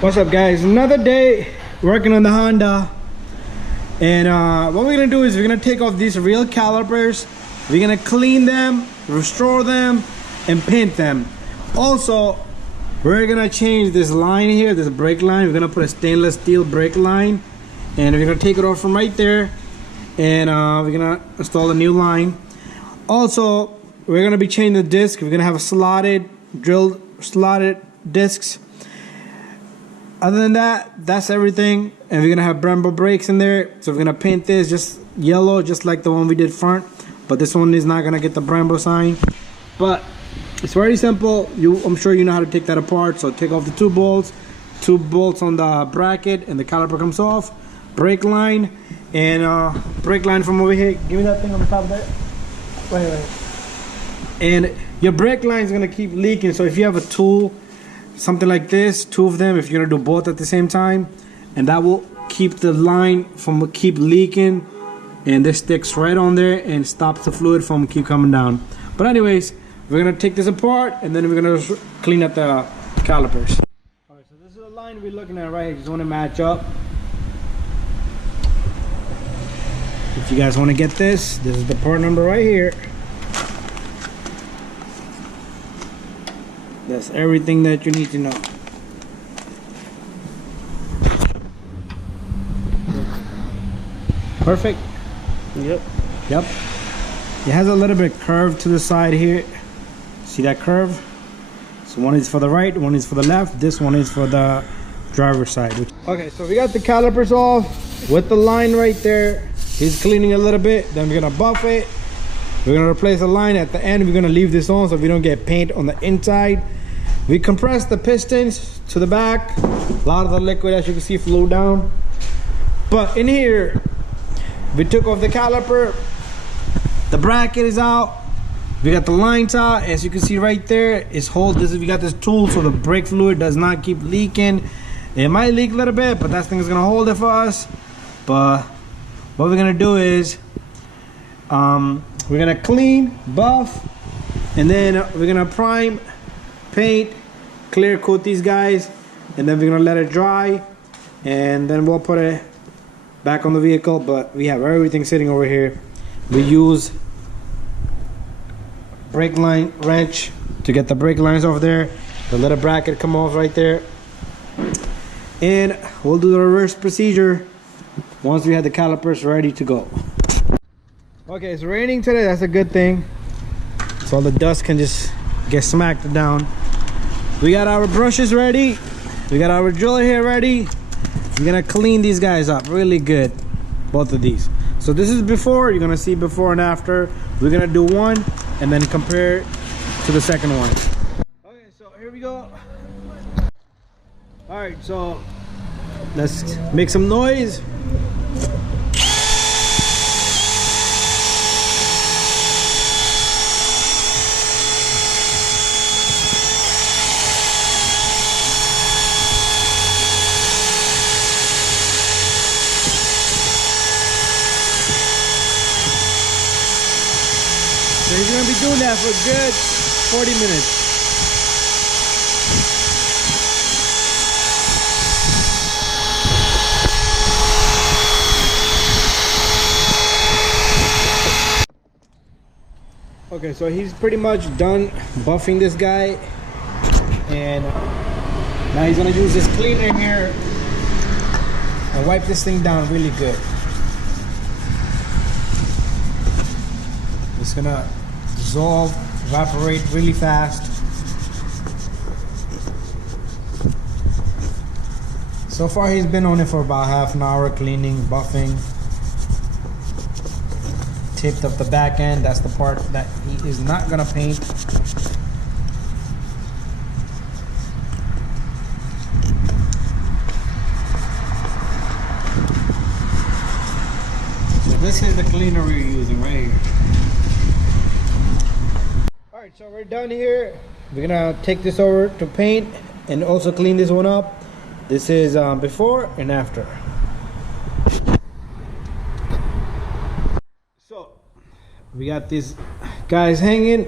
What's up, guys? Another day working on the Honda, and what we're gonna do is we're gonna take off these real calipers. We're gonna clean them, restore them, and paint them. Also, we're gonna change this line here, this brake line. We're gonna put a stainless steel brake line, and we're gonna take it off from right there, and we're gonna install a new line. Also, we're gonna be changing the disc. We're gonna have a drilled slotted discs. Other than that, that's everything. And we're gonna have Brembo brakes in there. So we're gonna paint this just yellow, just like the one we did front. But this one is not gonna get the Brembo sign. But it's very simple. I'm sure you know how to take that apart. So take off the two bolts on the bracket, and the caliper comes off. Brake line, and brake line from over here. Give me that thing on the top there. Wait. And your brake line is gonna keep leaking. So if you have a tool, something like this, two of them, if you're gonna do both at the same time, and that will keep the line from keep leaking, and this sticks right on there and stops the fluid from keep coming down. But anyways, we're gonna take this apart, and then we're gonna clean up the calipers. Alright, so this is the line we're looking at right here. Just want to match up. If you guys want to get this is the part number right here. That's everything that you need to know. Perfect. Yep. It has a little bit curve to the side here. See that curve? So one is for the right, one is for the left. This one is for the driver's side. Okay, so we got the calipers off with the line right there. He's cleaning a little bit. Then we're gonna buff it. We're gonna replace the line at the end. We're gonna leave this on so we don't get paint on the inside. We compressed the pistons to the back. A lot of the liquid, as you can see, flew down. But in here, we took off the caliper. The bracket is out. We got the lines out. As you can see right there, we got this tool so the brake fluid does not keep leaking. It might leak a little bit, but that thing is gonna hold it for us. But what we're gonna do is, we're gonna clean, buff, and then we're gonna prime, paint, clear coat these guys, and then we're gonna let it dry, and then we'll put it back on the vehicle. But we have everything sitting over here. We use brake line wrench to get the brake lines off there, the little bracket come off right there, and we'll do the reverse procedure once we have the calipers ready to go. Okay, it's raining today. That's a good thing, so all the dust can just get smacked down. We got our brushes ready. We got our driller here ready. We're gonna clean these guys up really good, both of these. So this is before. You're gonna see before and after. We're gonna do one and then compare to the second one. Okay, so here we go. All right, so let's make some noise. So he's going to be doing that for a good 40 minutes. Okay, so he's pretty much done buffing this guy, and now he's going to use this cleaner here and wipe this thing down really good. It's gonna dissolve, evaporate really fast. So far he's been on it for about half an hour, cleaning, buffing. Taped up the back end. That's the part that he is not gonna paint. So this is the cleaner we're using right here. Alright, so we're done here. We're gonna take this over to paint and also clean this one up. This is before and after. So we got these guys hanging,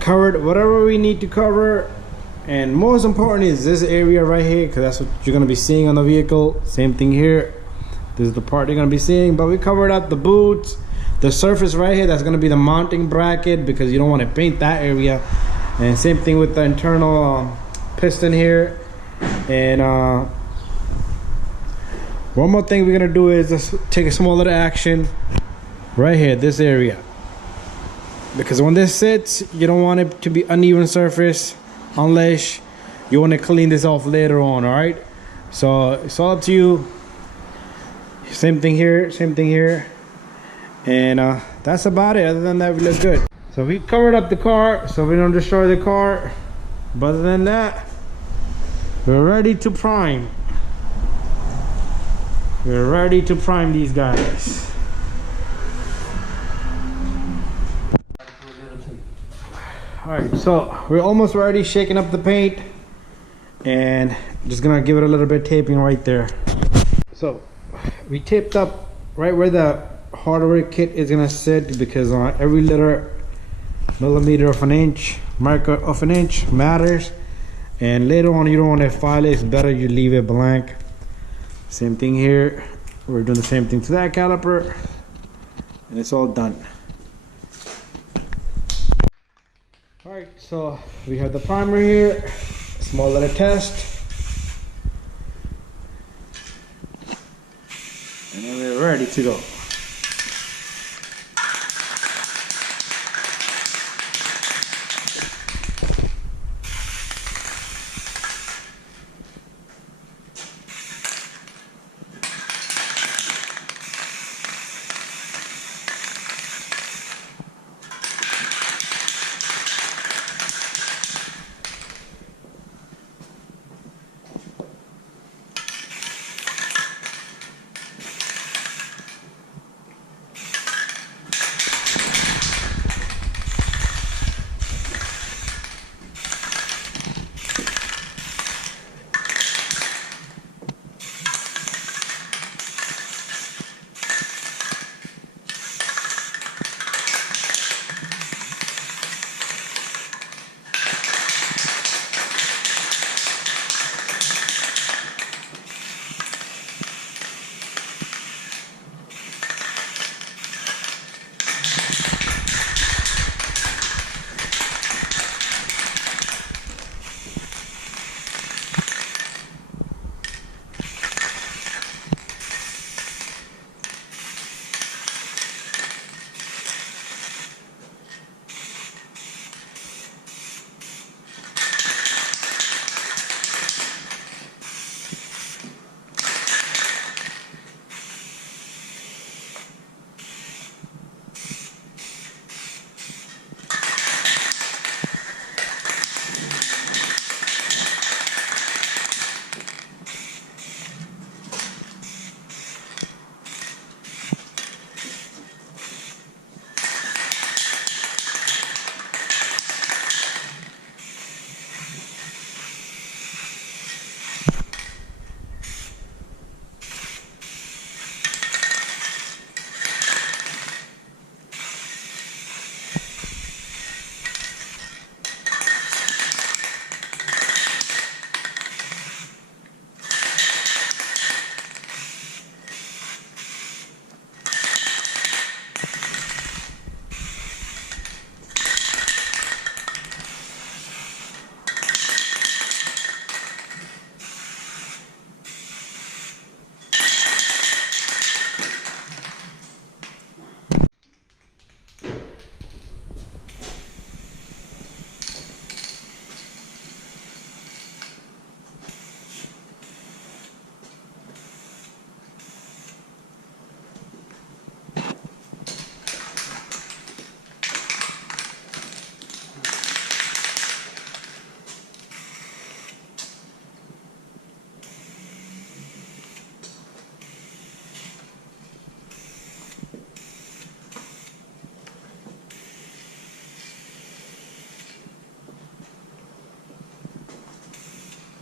covered whatever we need to cover, And most important is this area right here, because that's what you're gonna be seeing on the vehicle. Same thing here. This is the part you're gonna be seeing, but we covered up the boots, the surface right here. That's gonna be the mounting bracket, because you don't want to paint that area. And same thing with the internal piston here. And one more thing we're gonna do is just take a small little action right here, this area, because when this sits, you don't want it to be uneven surface unless you want to clean this off later on. All right, so it's all up to you. Same thing here, same thing here, and that's about it. Other than that, we look good. So we covered up the car so we don't destroy the car, but other than that, we're ready to prime. We're ready to prime these guys. Alright, so we're almost ready, shaking up the paint, and just gonna give it a little bit of taping right there. So we taped up right where the hardware kit is gonna sit, because every little millimeter of an inch, marker of an inch matters, and later on you don't want to file it. It's better you leave it blank. Same thing here, we're doing the same thing to that caliper, and it's all done. Alright, so we have the primer here, small little test, and then we're ready to go.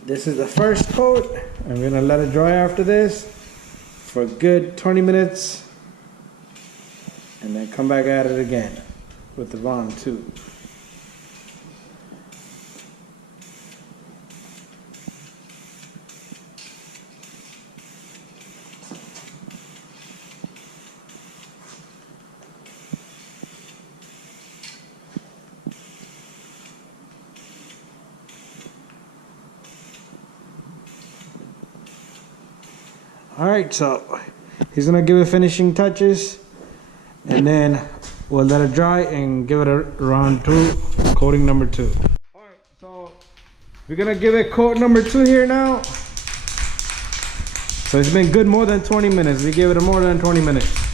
This is the first coat. I'm gonna let it dry after this for a good 20 minutes, and then come back at it again with the round two. All right, so he's gonna give it finishing touches, and then we'll let it dry and give it a round 2, coating number 2. All right, so we're gonna give it coat number 2 here now. So it's been good more than 20 minutes. We gave it more than 20 minutes.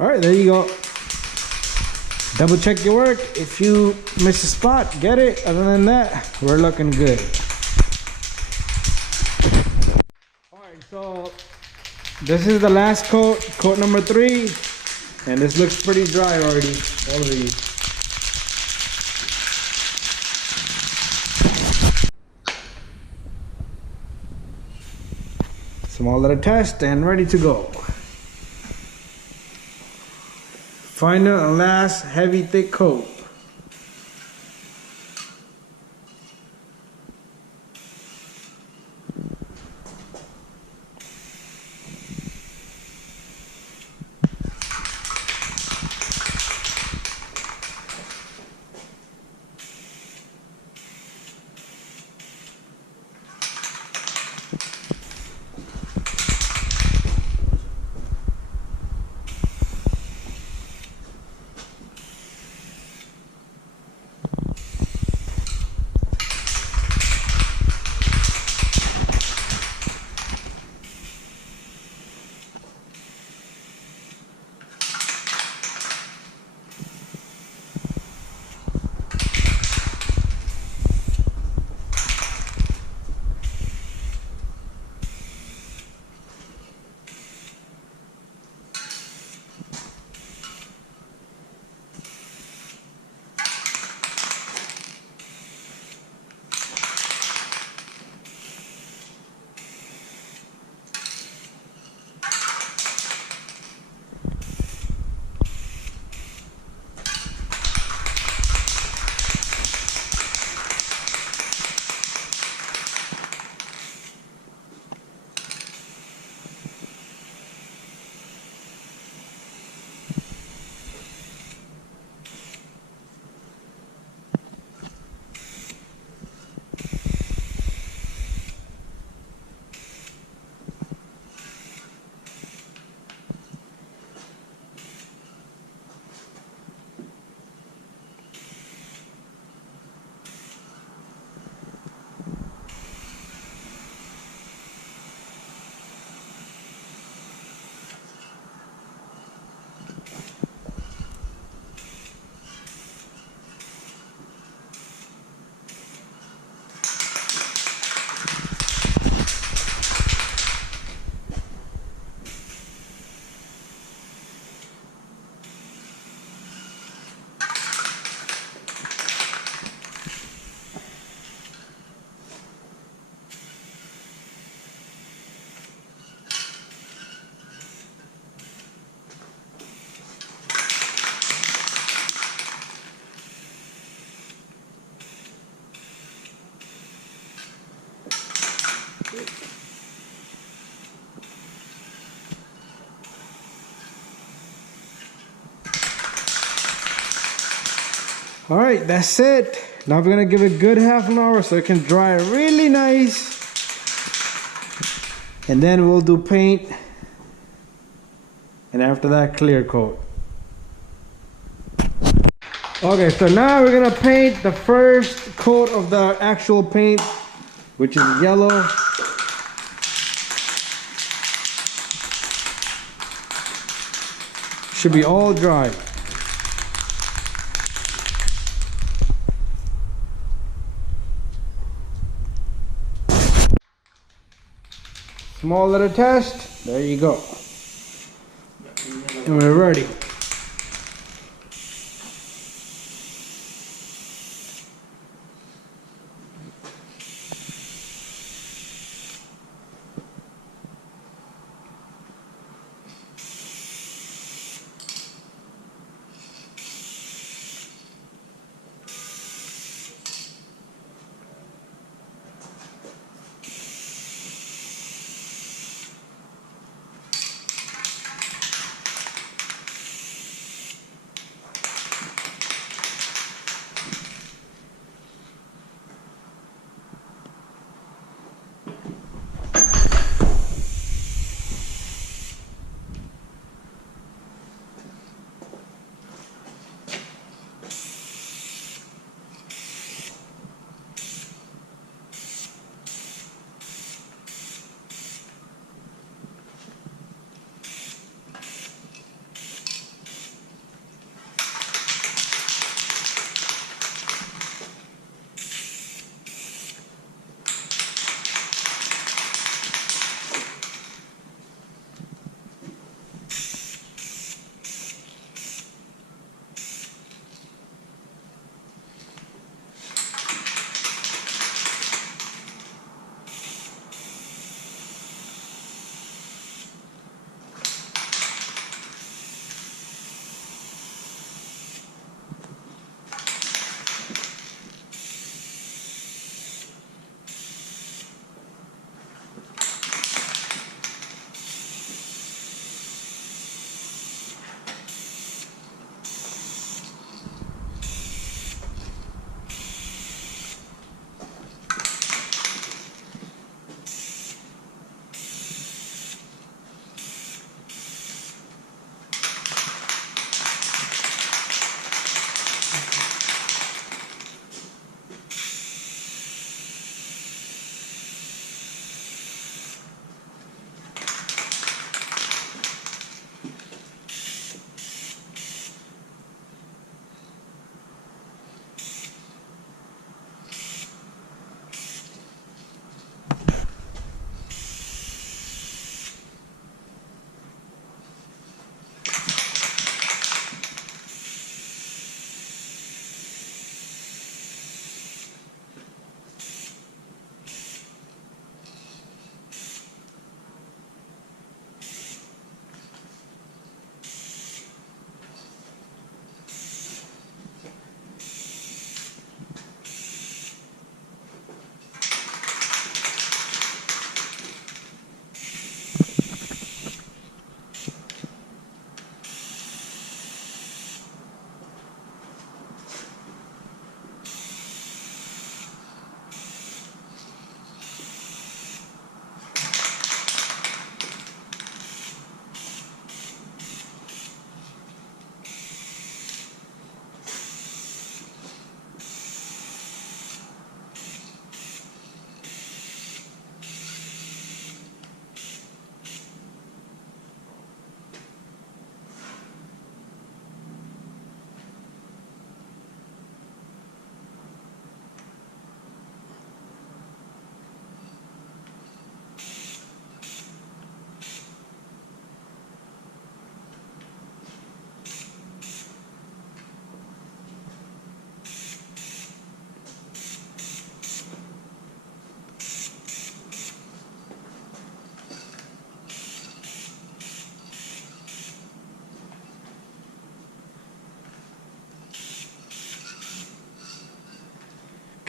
All right, there you go. Double check your work. If you miss a spot, get it. Other than that, we're looking good. All right, so this is the last coat, coat number 3, and this looks pretty dry already. All of these. Small little test and ready to go. Final and last heavy thick coat. All right, that's it. Now we're gonna give it a good half an hour so it can dry really nice. And then we'll do paint. And after that, clear coat. Okay, so now we're gonna paint the first coat of the actual paint, which is yellow. Should be all dry. Small little test. There you go. And we're ready.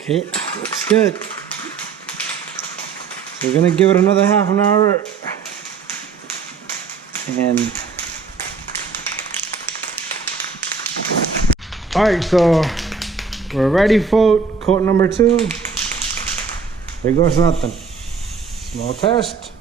Okay, looks good. We're gonna give it another half an hour and all right, so We're ready for coat number 2. There goes nothing. Small test.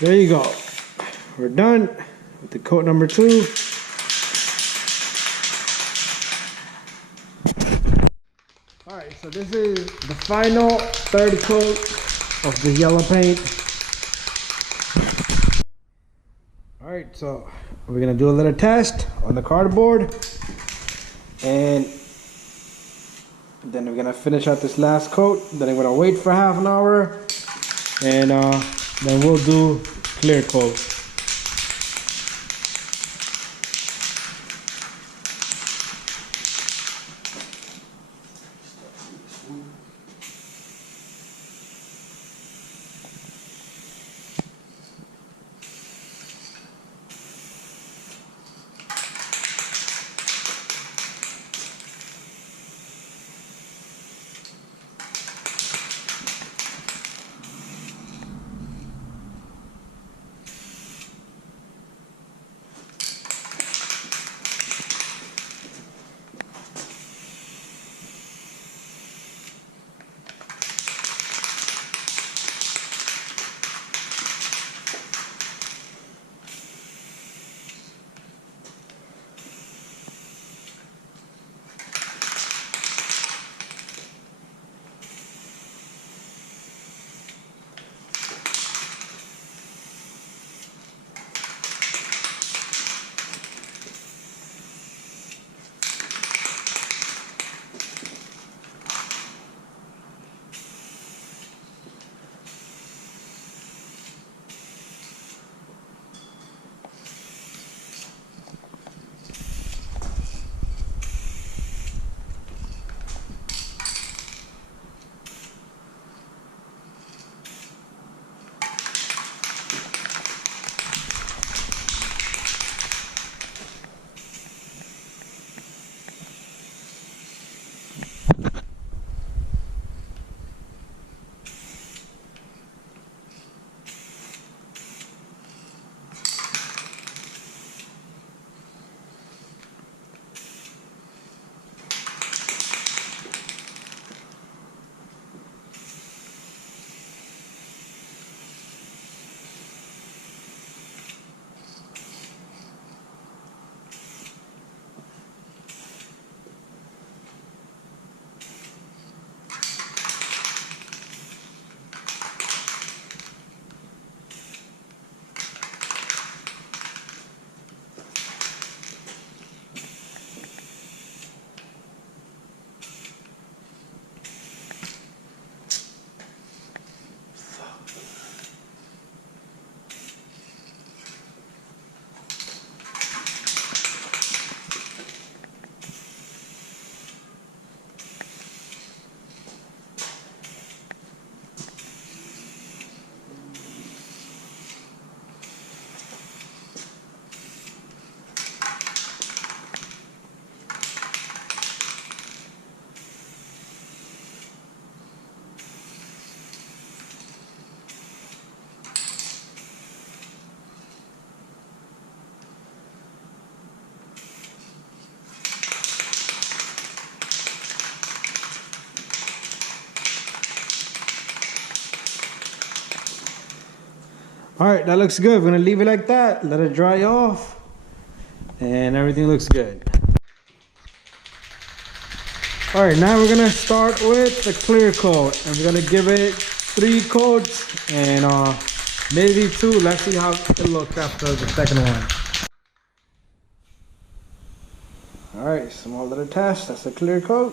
There you go. We're done with the coat number 2. Alright, so this is the final 3rd coat of the yellow paint. Alright, so we're gonna do a little test on the cardboard, and then we're gonna finish out this last coat. Then I'm gonna wait for half an hour, and then we'll do clear coat. All right, that looks good. We're gonna leave it like that, let it dry off, and everything looks good. All right, now we're gonna start with the clear coat, and we're gonna give it 3 coats and maybe 2. Let's see how it looks after the second one. All right, small little test. That's a clear coat.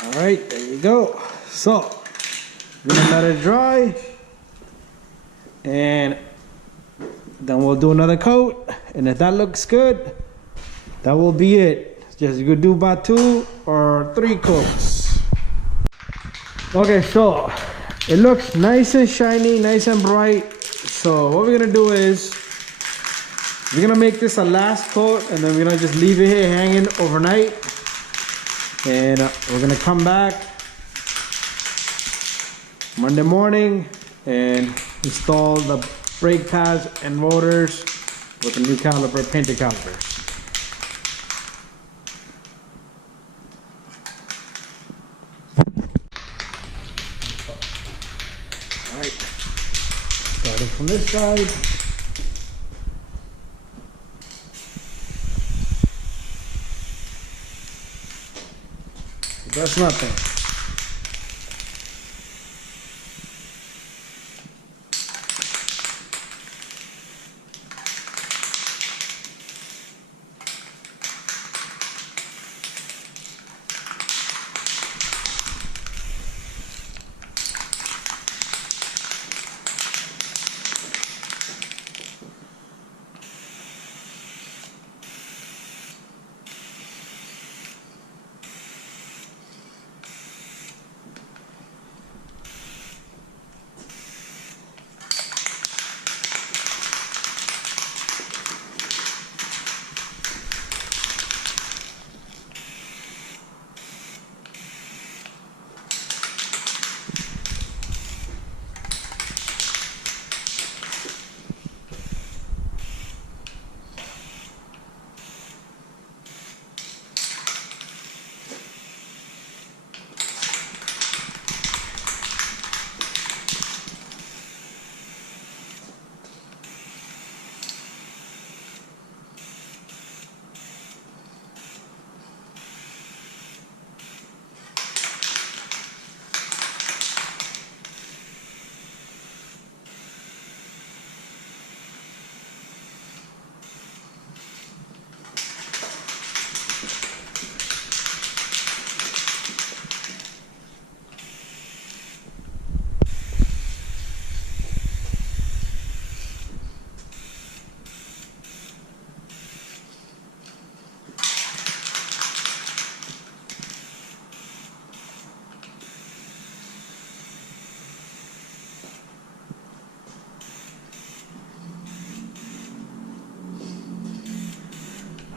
All right, there you go. So, we're gonna let it dry, and then we'll do another coat. And if that looks good, that will be it. Just you could do about 2 or 3 coats. Okay, so it looks nice and shiny, nice and bright. So what we're gonna do is we're gonna make this a last coat, and then we're gonna just leave it here hanging overnight. And we're gonna come back Monday morning and install the brake pads and motors with the new caliper, painted calipers. All right, starting from this side. That's nothing.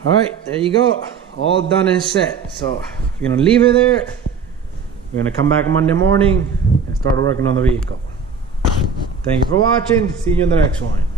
All right, there you go. All done and set. So we're gonna leave it there. We're gonna come back Monday morning and start working on the vehicle. Thank you for watching. See you in the next one.